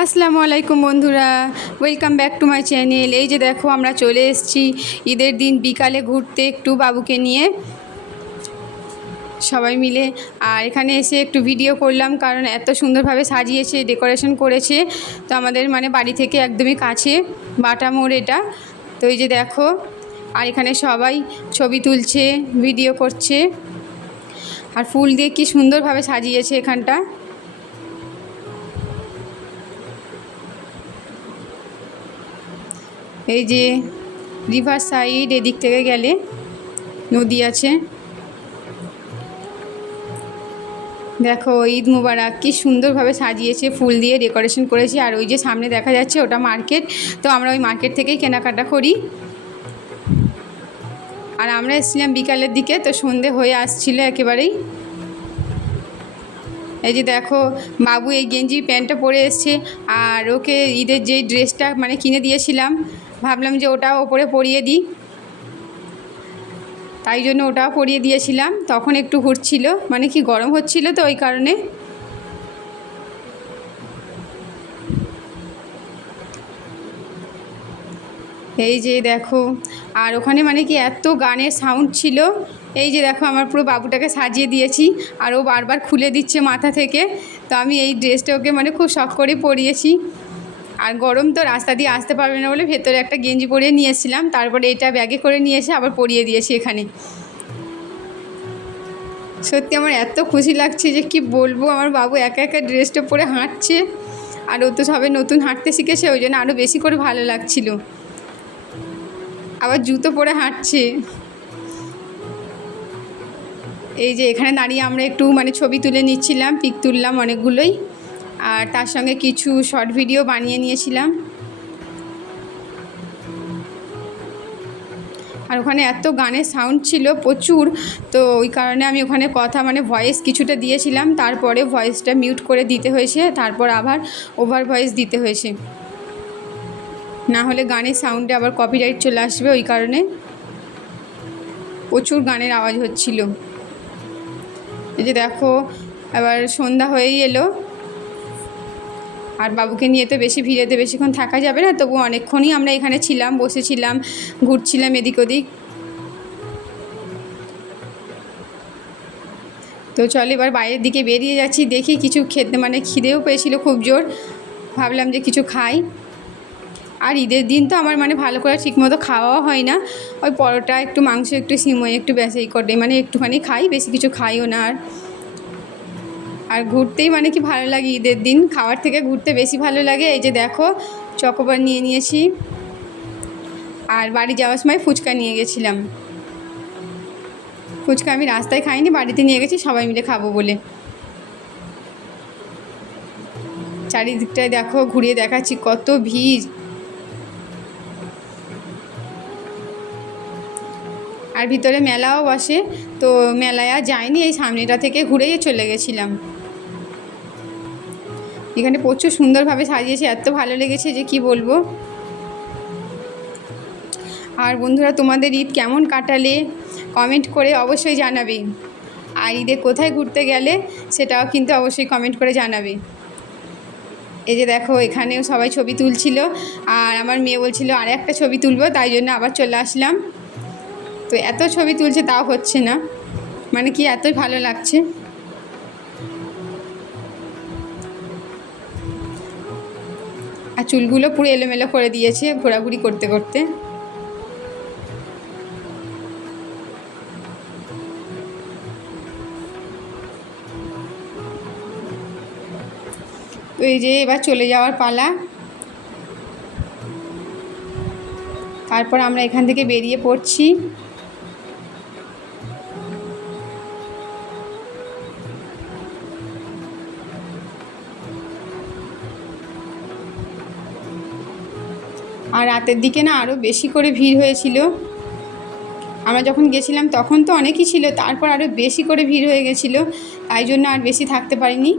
আসসালামু আলাইকুম বন্ধুরা, welcome back to my channel. এই যে দেখো আমরা চলে এসেছি ঈদের দিন বিকালে ঘুরতে একটু বাবুকে নিয়ে সবাই মিলে। আর এখানে এসে একটু ভিডিও করলাম, কারণ এত সুন্দরভাবে সাজিয়েছে, ডেকোরেশন করেছে। তো আমাদের বাড়ি থেকে একদমই কাছে, বাটা মোড় এটা। তো এই যে দেখো, আর এখানে সবাই ছবি তুলছে, ভিডিও করছে, আর ফুল দিয়ে কি সুন্দরভাবে সাজিয়েছে এখানটা। এই যে রিভার সাইড, এদিক থেকে গেলে নদী আছে। দেখো ঈদ মুবারক, কি সুন্দরভাবে সাজিয়েছে, ফুল দিয়ে ডেকোরেশন করেছে। আর ওই যে সামনে দেখা যাচ্ছে ওটা মার্কেট, তো আমরা ওই মার্কেট থেকেই কেনাকাটা করি। আর আমরা এসেছিলাম বিকালের দিকে, তো সন্ধে হয়ে আসছিল একেবারেই। এই যে দেখো বাবু এই গেঞ্জি প্যান্টটা পরে এসছে, আর ওকে ঈদের যেই ড্রেসটা কিনে দিয়েছিলাম, ভাবলাম যে ওটাও ওপরে পরিয়ে দিই, তাই জন্য ওটাও পরিয়ে দিয়েছিলাম। তখন একটু ঘুরছিল, কি গরম হচ্ছিল, তো ওই কারণে। এই যে দেখো, আর ওখানে কি এত গানের সাউন্ড ছিল। এই যে দেখো আমার পুরো বাবুটাকে সাজিয়ে দিয়েছি, আর ও বারবার খুলে দিচ্ছে মাথা থেকে। তো আমি এই ড্রেসটা ওকে খুব শখ করে পরিয়েছি। আর গরম তো, রাস্তা দিয়ে আসতে পারবে না বলে ভেতরে একটা গেঞ্জি পরিয়ে নিয়ে এসেছিলাম, তারপরে এটা ব্যাগে করে নিয়ে এসে আবার পরিয়ে দিয়েছি এখানে। সত্যি আমার এত খুশি লাগছে যে কি বলবো, আমার বাবু একা একা ড্রেসটা পরে হাঁটছে। আর ও তো সবে নতুন হাঁটতে শিখেছে, ওই জন্য আরও বেশি করে ভালো লাগছিল। আবার জুতো পরে হাঁটছে। এই যে এখানে দাঁড়িয়ে আমরা একটু ছবি তুলে নিচ্ছিলাম, পিক তুললাম অনেকগুলোই। আর তার সঙ্গে কিছু শর্ট ভিডিও বানিয়ে নিয়েছিলাম। আর ওখানে এত গানের সাউন্ড ছিল প্রচুর, তো ওই কারণে আমি ওখানে কথা ভয়েস কিছুটা দিয়েছিলাম, তারপরে ভয়েসটা মিউট করে দিতে হয়েছে, তারপর আবার ওভার ভয়েস দিতে হয়েছে, না হলে গানের সাউন্ডে আবার কপিরাইট চলে আসবে। ওই কারণে প্রচুর গানের আওয়াজ হচ্ছিল। এই যে দেখো এবার সন্ধ্যা হয়েই এলো, আর বাবুকে নিয়ে তো ভিড়েতে বেশিক্ষণ থাকা যাবে না, তবু অনেকক্ষণই আমরা এখানে ছিলাম, বসেছিলাম, ঘুরছিলাম এদিক ওদিক। তো চল এবার বাইরের দিকে বেরিয়ে যাচ্ছি, দেখি কিছু খেতে, খিদেও পেয়েছিল খুব জোর, ভাবলাম যে কিছু খাই। আর ঈদের দিন তো আমার ভালো করে ঠিকমতো খাওয়াও হয় না, ওই পরোটা একটু, মাংস একটু, সিমই একটু, ব্যাস এই করে একটুখানি খাই, বেশি কিছু খাইও না। আর ঘুরতেই কি ভালো লাগে ঈদের দিন, খাওয়ার থেকে ঘুরতে বেশি ভালো লাগে। এই যে দেখো চকোবার নিয়ে নিয়েছি, আর বাড়ি যাওয়ার সময় ফুচকা নিয়ে গেছিলাম। ফুচকা আমি রাস্তায় খাইনি, বাড়িতে নিয়ে গেছি সবাই মিলে খাবো বলে। চারিদিকটায় দেখো ঘুরিয়ে দেখাচ্ছি, কত ভিড়। আর ভিতরে মেলাও বসে, তো মেলায় আর যাইনি, এই সামনেটা থেকে ঘুরেই চলে গেছিলাম। এখানে প্রচুর সুন্দরভাবে সাজিয়েছে, এত ভালো লেগেছে যে কি বলবো। আর বন্ধুরা, তোমাদের ঈদ কেমন কাটালে কমেন্ট করে অবশ্যই জানাবে। আর ঈদে কোথায় ঘুরতে গেলে সেটাও কিন্তু অবশ্যই কমেন্ট করে জানাবে। এই যে দেখো এখানেও সবাই ছবি তুলছিল, আর আমার মেয়ে বলছিল আর একটা ছবি তুলবো, তাই জন্য আবার চলে আসলাম। তো এত ছবি তুলছে তাও হচ্ছে না, কি এতই ভালো লাগছে। আর চুলগুলো পুরো এলোমেলো করে দিয়েছে ঘোরাঘুরি করতে করতে। তো এই যে এবার চলে যাওয়ার পালা। তারপর আমরা এখান থেকে বেরিয়ে পড়ছি। আর রাতের দিকে না আরও বেশি করে ভিড় হয়েছিল। আমরা যখন গেছিলাম তখন তো অনেকই ছিল, তারপর আরও বেশি করে ভিড় হয়ে গেছিলো, তাই জন্য আর বেশি থাকতে পারিনি।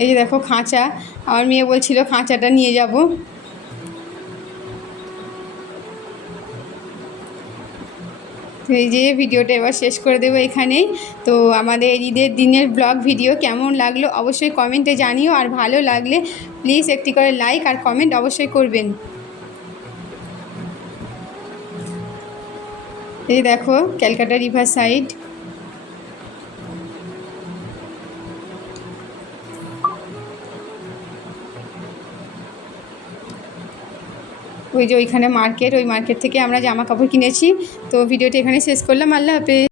এই যে দেখো খাঁচা, আমার মেয়ে বলছিল খাঁচাটা নিয়ে যাব। তো এই যে ভিডিওটা এবার শেষ করে দেবো এখানেই। তো আমাদের ঈদের দিনের ব্লগ ভিডিও কেমন লাগলো অবশ্যই কমেন্টে জানিও, আর ভালো লাগলে প্লিজ একটি করে লাইক আর কমেন্ট অবশ্যই করবেন। এই দেখো ক্যালকাটা রিভার সাইড। ওই যে ওইখানে মার্কেট, ওই মার্কেট থেকে আমরা জামা কাপড় কিনেছি। তো ভিডিওটি এখানে শেষ করলাম। আল্লাহ হাফেজ।